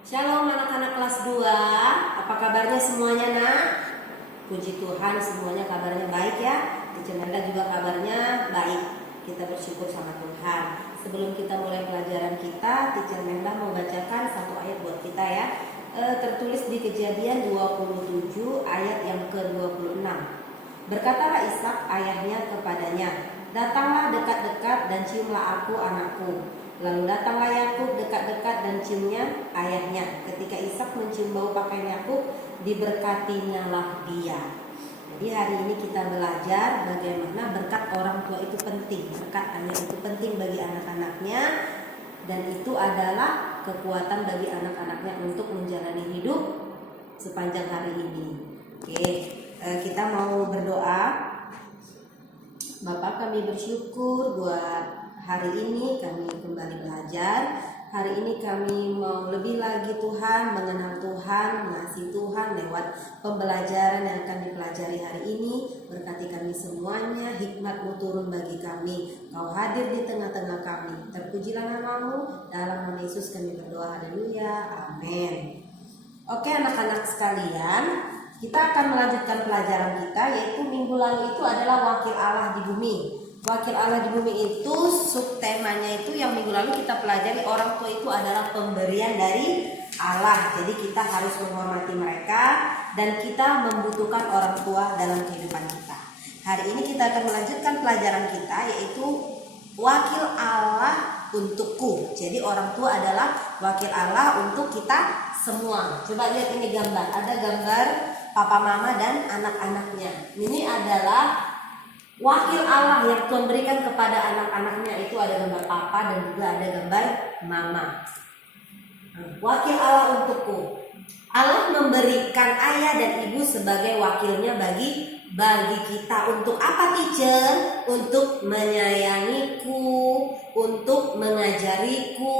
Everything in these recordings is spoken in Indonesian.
Shalom anak-anak kelas 2. Apa kabarnya semuanya nak? Puji Tuhan semuanya kabarnya baik ya. Teacher Melda juga kabarnya baik. Kita bersyukur sama Tuhan. Sebelum kita mulai pelajaran kita, Teacher Melda mau bacakan satu ayat buat kita ya. Tertulis di Kejadian 27 ayat yang ke-26. Berkatalah Ishak ayahnya kepadanya, "Datanglah dekat-dekat dan ciumlah aku anakku." Lalu datanglah Yakub dekat-dekat dan ciumnya ayahnya. Ketika Ishak mencium bau pakaian Yakub, diberkatinyalah dia. Jadi hari ini kita belajar bagaimana berkat orang tua itu penting. Berkat ayah itu penting bagi anak-anaknya, dan itu adalah kekuatan bagi anak-anaknya untuk menjalani hidup sepanjang hari ini. Oke, kita mau berdoa. Bapak, kami bersyukur buat hari ini kami kembali belajar. Hari ini kami mau lebih lagi Tuhan, mengenal Tuhan, mengasihi Tuhan lewat pembelajaran yang akan dipelajari hari ini. Berkati kami semuanya, hikmat-Mu turun bagi kami. Kau hadir di tengah-tengah kami. Terpujilah nama-Mu, dalam nama Yesus kami berdoa, haleluya, amin. Oke anak-anak sekalian, kita akan melanjutkan pelajaran kita, yaitu minggu lalu itu adalah wakil Allah di bumi. Wakil Allah di bumi itu subtemanya itu yang minggu lalu kita pelajari, orang tua itu adalah pemberian dari Allah. Jadi kita harus menghormati mereka dan kita membutuhkan orang tua dalam kehidupan kita. Hari ini kita akan melanjutkan pelajaran kita, yaitu wakil Allah untukku. Jadi orang tua adalah wakil Allah untuk kita semua. Coba lihat ini gambar. Ada gambar papa mama dan anak-anaknya. Ini adalah wakil Allah yang Tuhan berikan kepada anak-anaknya. Itu ada gambar papa dan juga ada gambar mama. Wakil Allah untukku. Allah memberikan ayah dan ibu sebagai wakilnya bagi kita. Untuk apa teacher? Untuk menyayangiku, untuk mengajariku,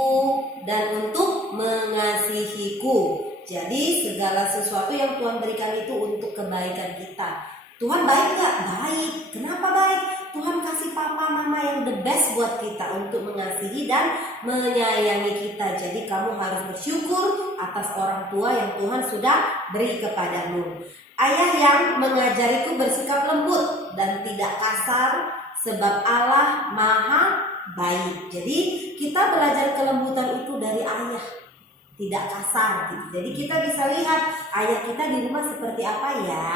dan untuk mengasihiku. Jadi segala sesuatu yang Tuhan berikan itu untuk kebaikan kita. Tuhan baik gak? Baik. Kenapa baik? Tuhan kasih papa mama yang the best buat kita untuk mengasihi dan menyayangi kita. Jadi kamu harus bersyukur atas orang tua yang Tuhan sudah beri kepadamu. Ayah yang mengajariku bersikap lembut dan tidak kasar, sebab Allah maha baik. Jadi kita belajar kelembutan itu dari ayah, tidak kasar gitu. Jadi kita bisa lihat ayah kita di rumah seperti apa ya.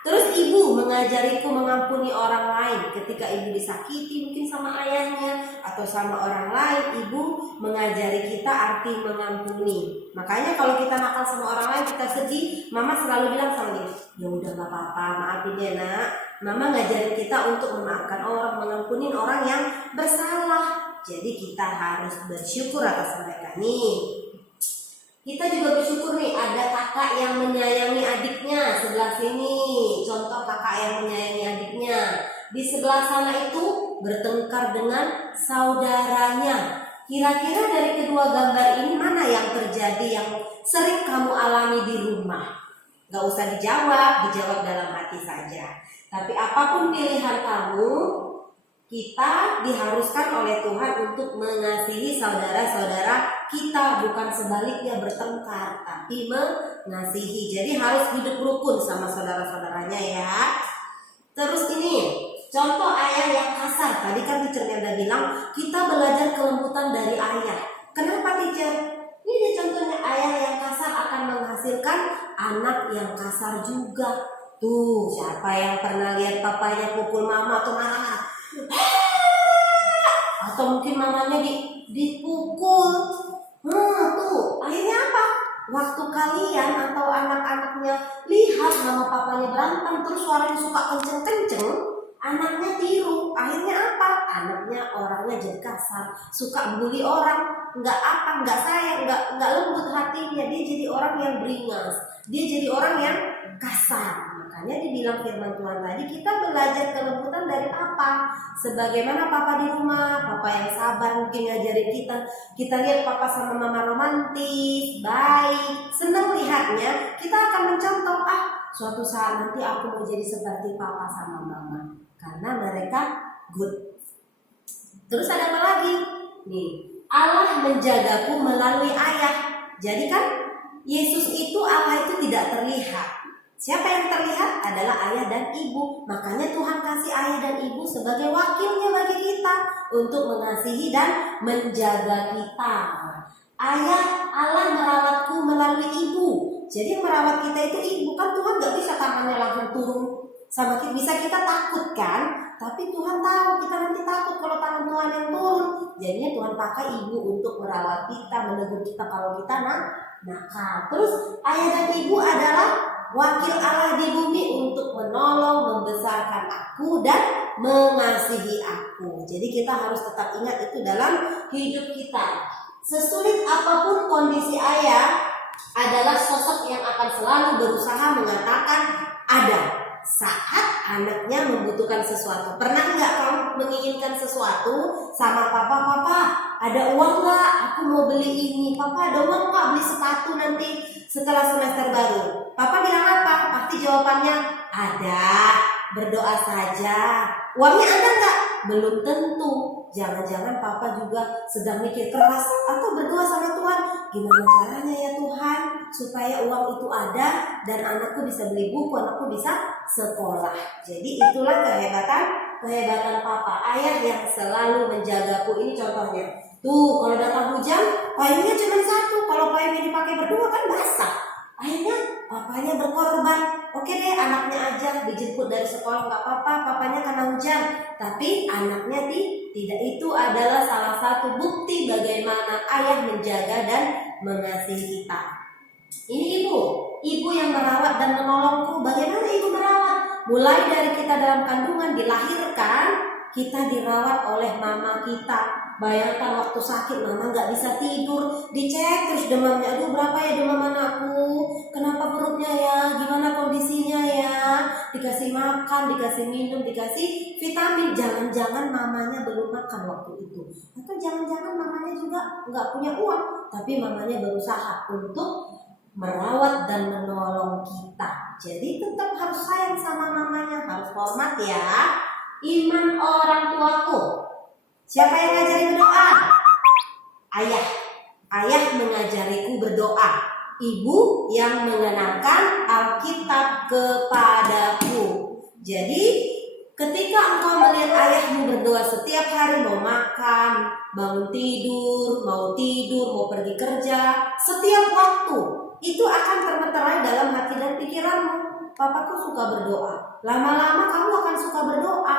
Terus ibu mengajariku mengampuni orang lain. Ketika ibu disakiti mungkin sama ayahnya atau sama orang lain, ibu mengajari kita arti mengampuni. Makanya kalau kita nakal sama orang lain, kita sedih, mama selalu bilang sama dia, ya udah gak apa-apa, maafin ya nak. Mama ngajarin kita untuk memaafkan orang, mengampuni orang yang bersalah. Jadi kita harus bersyukur atas mereka nih. Kita juga bersyukur nih, ada kakak yang menyayangi adiknya. Sebelah sini contoh kakak yang menyayangi adiknya. Di sebelah sana itu bertengkar dengan saudaranya. Kira-kira dari kedua gambar ini mana yang terjadi, yang sering kamu alami di rumah? Gak usah dijawab dalam hati saja. Tapi apapun pilihan kamu, kita diharuskan oleh Tuhan untuk mengasihi saudara-saudara kita, bukan sebaliknya bertengkar, tapi mengasihi. Jadi harus hidup rukun sama saudara-saudaranya ya. Terus ini contoh ayah yang kasar. Tadi kan teacher Melda bilang kita belajar kelembutan dari ayah. Kenapa teacher? Ini contohnya, ayah yang kasar akan menghasilkan anak yang kasar juga. Tuh, siapa yang pernah lihat papanya pukul mama atau marah? Atau mungkin mamanya dipukul. Tuh akhirnya apa? Waktu kalian atau anak-anaknya lihat mama papanya berantem, terus suaranya suka kenceng-kenceng, anaknya tiru. Akhirnya apa? Anaknya orangnya jadi kasar, suka bully orang, nggak sayang, nggak lembut hatinya. Dia jadi orang yang beringas, dia jadi orang yang kasar. Makanya dibilang firman Tuhan tadi, kita belajar kelembutan dari papa. Sebagaimana papa di rumah, papa yang sabar mungkin ngajarin kita. Kita lihat papa sama mama romantis, baik, senang lihatnya. Kita akan mencontoh, suatu saat nanti aku mau jadi seperti papa sama mama, karena mereka good. Terus ada apa lagi? Nih, Allah menjagaku melalui ayah. Jadi kan Yesus itu, Allah itu tidak terlihat. Siapa yang terlihat adalah ayah dan ibu. Makanya Tuhan kasih ayah dan ibu sebagai wakilnya bagi kita untuk mengasihi dan menjaga kita. Ayah, Allah merawatku melalui ibu. Jadi yang merawat kita itu ibu. Kan Tuhan gak bisa tangannya langsung turun sama kita. Bisa kita takut kan? Tapi Tuhan tahu kita nanti takut kalau tangan Tuhan yang turun. Jadinya Tuhan pakai ibu untuk merawat kita, menegur kita kalau kita nakal. Terus ayah dan ibu adalah wakil Allah di bumi untuk menolong, membesarkan aku dan mengasihi aku. Jadi kita harus tetap ingat itu dalam hidup kita. Sesulit apapun kondisi ayah adalah sosok yang akan selalu berusaha mengatakan ada saat anaknya membutuhkan sesuatu. Pernah nggak kamu menginginkan sesuatu sama papa? Papa, ada uang nggak? Aku mau beli ini. Papa, ada uang nggak beli sepatu nanti setelah semester baru? Papa bilang apa? Pasti jawabannya ada. Berdoa saja. Uangnya ada nggak? Belum tentu. Jangan-jangan papa juga sedang mikir keras atau berdoa sama Tuhan, gimana caranya ya Tuhan supaya uang itu ada dan anakku bisa beli buku, anakku bisa sekolah. Jadi itulah kehebatan papa, ayah yang selalu menjagaku. Ini contohnya. Tuh, kalau datang hujan, payungnya cuma satu. Kalau payungnya dipakai berdua kan basah. Akhirnya papanya berkorban. Oke deh, anaknya aja dijemput dari sekolah, nggak apa-apa, papanya kena hujan. Tapi anaknya tidak. Itu adalah salah satu bukti bagaimana ayah menjaga dan mengasihi kita. Ini ibu yang merawat dan menolongku. Bagaimana ibu merawat? Mulai dari kita dalam kandungan dilahirkan, kita dirawat oleh mama kita. Bayangkan waktu sakit mama nggak bisa tidur, dicek terus demamnya. Aduh, berapa ya demam anakku? Kenapa perutnya ya? Gimana kondisinya ya? Dikasih makan, dikasih minum, dikasih vitamin. Jangan-jangan mamanya belum makan waktu itu. Atau jangan-jangan mamanya juga nggak punya uang, tapi mamanya berusaha untuk merawat dan menolong kita. Jadi tetap harus sayang sama mamanya, harus hormat ya. Iman orang tuaku. Siapa yang ngajari berdoa? Ayah. Ayah mengajariku berdoa. Ibu yang mengenalkan Alkitab kepadaku. Jadi ketika engkau melihat ayahmu berdoa setiap hari, mau makan, bangun tidur, mau pergi kerja, setiap waktu itu akan termeterai dalam hati dan pikiranmu. Papaku suka berdoa. Lama-lama kamu akan suka berdoa.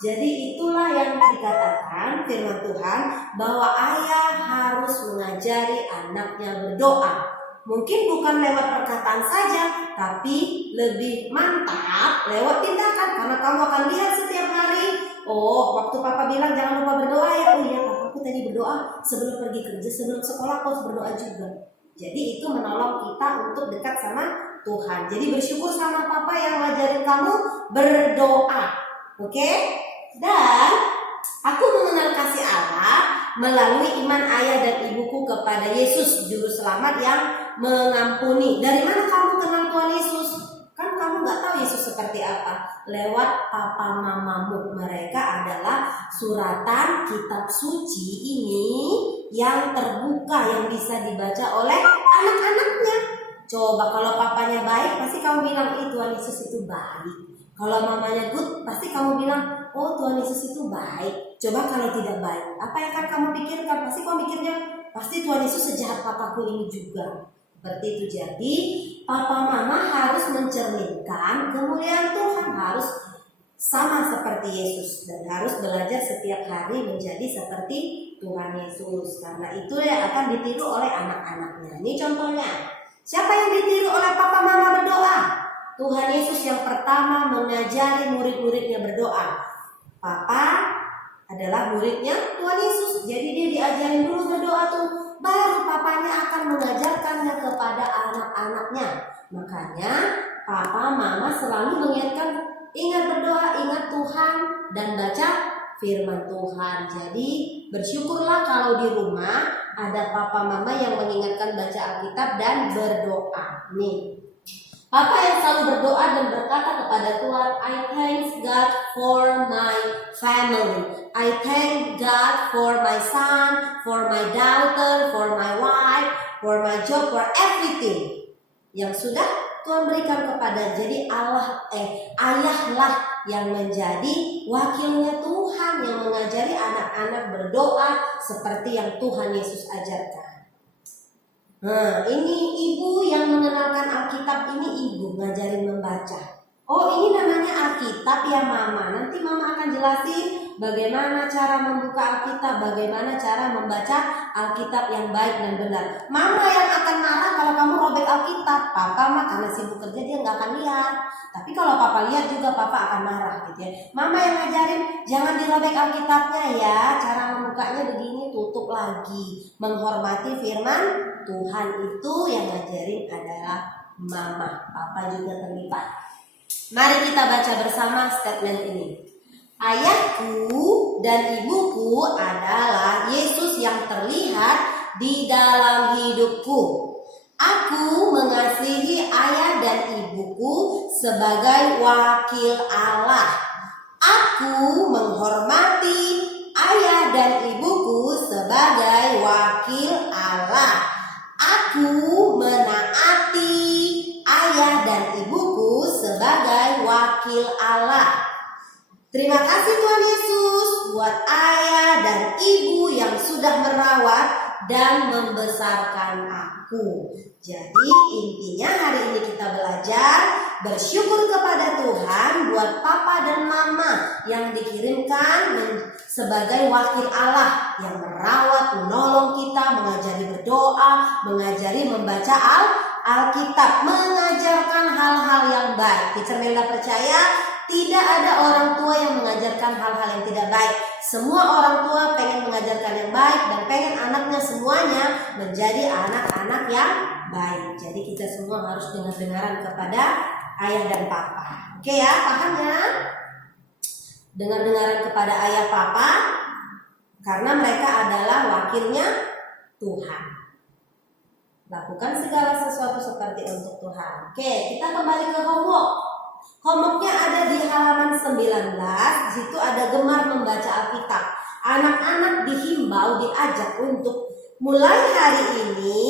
Jadi itulah yang dikatakan firman Tuhan bahwa ayah harus mengajari anaknya berdoa. Mungkin bukan lewat perkataan saja, tapi lebih mantap lewat tindakan. Karena kamu akan lihat setiap hari, oh waktu papa bilang jangan lupa berdoa ya. Oh iya, papaku tadi berdoa sebelum pergi kerja, sebelum sekolah aku harus berdoa juga. Jadi itu menolong kita untuk dekat sama Tuhan. Jadi bersyukur sama papa yang ngajarin kamu berdoa. Oke? Dan aku mengenal kasih Allah melalui iman ayah dan ibuku kepada Yesus juru selamat yang mengampuni. Dari mana kamu kenal Tuhan Yesus? Kan kamu gak tahu Yesus seperti apa. Lewat papa mamamu. Mereka adalah suratan kitab suci ini yang terbuka, yang bisa dibaca oleh anak-anaknya. Coba kalau papanya baik, pasti kamu bilang Tuhan Yesus itu baik. Kalau mamanya good, pasti kamu bilang, oh Tuhan Yesus itu baik. Coba kalau tidak baik, apa yang akan kamu pikirkan? Pasti kamu mikirnya, pasti Tuhan Yesus sejahat papaku ini juga. Seperti itu. Jadi papa mama harus mencerminkan kemuliaan Tuhan, harus sama seperti Yesus dan harus belajar setiap hari menjadi seperti Tuhan Yesus. Karena itu yang akan ditiru oleh anak-anaknya. Ini contohnya. Siapa yang ditiru oleh papa mama berdoa? Tuhan Yesus yang pertama mengajari murid-muridnya berdoa. Papa adalah muridnya Tuhan Yesus. Jadi dia diajarin dulu berdoa tuh. Baru papanya akan mengajarkannya kepada anak-anaknya. Makanya papa mama selalu mengingatkan, ingat berdoa, ingat Tuhan, dan baca firman Tuhan. Jadi bersyukurlah kalau di rumah ada papa mama yang mengingatkan baca Alkitab dan berdoa. Nih, papa yang selalu berdoa dan berkata kepada Tuhan, I thank God for my family. I thank God for my son, for my daughter, for my wife, for my job, for everything yang sudah Tuhan berikan kepada. Jadi ayahlah yang menjadi wakilnya Tuhan, yang mengajari anak-anak berdoa seperti yang Tuhan Yesus ajarkan. Nah, ini ibu yang mengenalkan Alkitab, ini ibu ngajarin membaca. Oh, ini namanya Alkitab ya Mama. Nanti Mama akan jelasin bagaimana cara membuka Alkitab, bagaimana cara membaca Alkitab yang baik dan benar. Mama yang akan marah kalau kamu robek Alkitab. Papa mah karena sibuk kerja dia nggak akan lihat. Tapi kalau Papa lihat juga Papa akan marah gitu ya. Mama yang ngajarin jangan dirobek Alkitabnya ya. Cara membukanya begini, tutup lagi. Menghormati firman Tuhan itu yang ngajarin adalah Mama. Papa juga terlibat. Mari kita baca bersama statement ini. Ayahku dan ibuku adalah Yesus yang terlihat di dalam hidupku. Aku mengasihi ayah dan ibuku sebagai wakil Allah. Aku menghormati ayah dan ibuku sebagai wakil Allah. Aku menaati ayah dan ibuku sebagai wakil Allah. Terima kasih Tuhan Yesus buat ayah dan ibu yang sudah merawat dan membesarkan aku. Jadi intinya hari ini kita belajar bersyukur kepada Tuhan buat papa dan mama yang dikirimkan sebagai wakil Allah yang merawat, menolong kita, mengajari berdoa, mengajari membaca Alkitab, mengajarkan hal-hal yang baik. Teacher Melda percaya tidak ada orang tua yang mengajarkan hal-hal yang tidak baik. Semua orang tua pengen mengajarkan yang baik dan pengen anaknya semuanya menjadi anak-anak yang baik. Jadi kita semua harus dengar-dengaran kepada ayah dan papa. Oke ya, paham ya? Dengar-dengaran kepada ayah papa karena mereka adalah wakilnya Tuhan. Lakukan segala sesuatu seperti untuk Tuhan. Oke, kita kembali ke homework. Homeworknya ada di halaman 19. Di situ ada gemar membaca Alkitab. Anak-anak dihimbau, diajak untuk mulai hari ini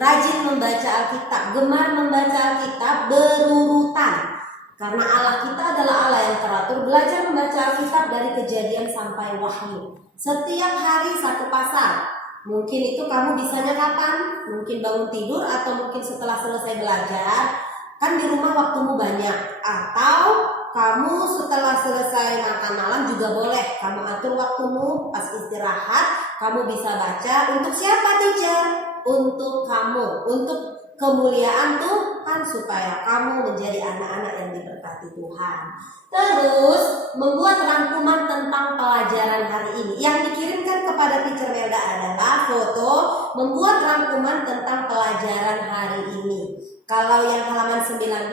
rajin membaca Alkitab, gemar membaca Alkitab berurutan. Karena Allah kita adalah Allah yang teratur. Belajar membaca Alkitab dari Kejadian sampai Wahyu. Setiap hari satu pasal. Mungkin itu kamu bisanya kapan? Mungkin bangun tidur atau mungkin setelah selesai belajar. Kan di rumah waktumu banyak. Atau kamu setelah selesai makan malam juga boleh. Kamu atur waktumu pas istirahat. Kamu bisa baca. Untuk siapa teacher? Untuk kamu. Untuk kemuliaan Tuhan. Supaya kamu menjadi anak-anak yang diberkati Tuhan. Terus membuat rangkuman tentang pelajaran hari ini. Yang dikirimkan kepada teacher Melda adalah foto membuat rangkuman tentang pelajaran hari ini. Kalau yang halaman 19,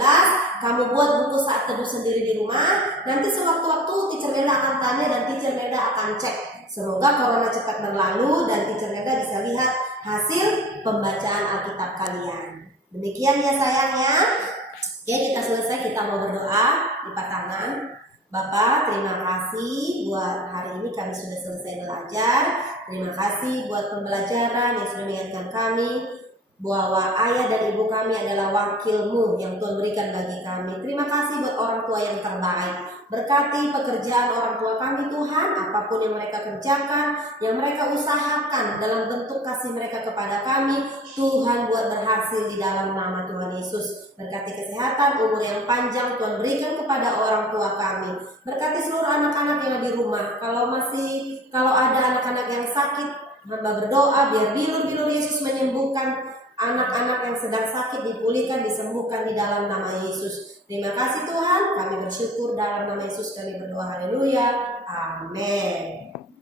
kamu buat buku saat teduh sendiri di rumah. Nanti sewaktu-waktu teacher Melda akan tanya dan teacher Melda akan cek. Semoga corona cepat berlalu dan teacher Melda bisa lihat hasil pembacaan Alkitab kalian. Demikian ya sayangnya. Oke, kita selesai, kita mau berdoa, lipat tangan. Bapak, terima kasih buat hari ini kami sudah selesai belajar. Terima kasih buat pembelajaran yang sudah mengingatkan kami bahwa ayah dan ibu kami adalah wakilmu yang Tuhan berikan bagi kami. Terima kasih buat orang tua yang terbaik. Berkati pekerjaan orang tua kami Tuhan, apapun yang mereka kerjakan, yang mereka usahakan dalam bentuk kasih mereka kepada kami, Tuhan buat berhasil di dalam nama Tuhan Yesus. Berkati kesehatan, umur yang panjang Tuhan berikan kepada orang tua kami. Berkati seluruh anak-anak yang di rumah. Kalau ada anak-anak yang sakit, hamba berdoa biar bilur-bilur Yesus menyembuhkan anak-anak yang sedang sakit, dipulihkan, disembuhkan di dalam nama Yesus. Terima kasih Tuhan, kami bersyukur dalam nama Yesus kami berdoa, haleluya, amin.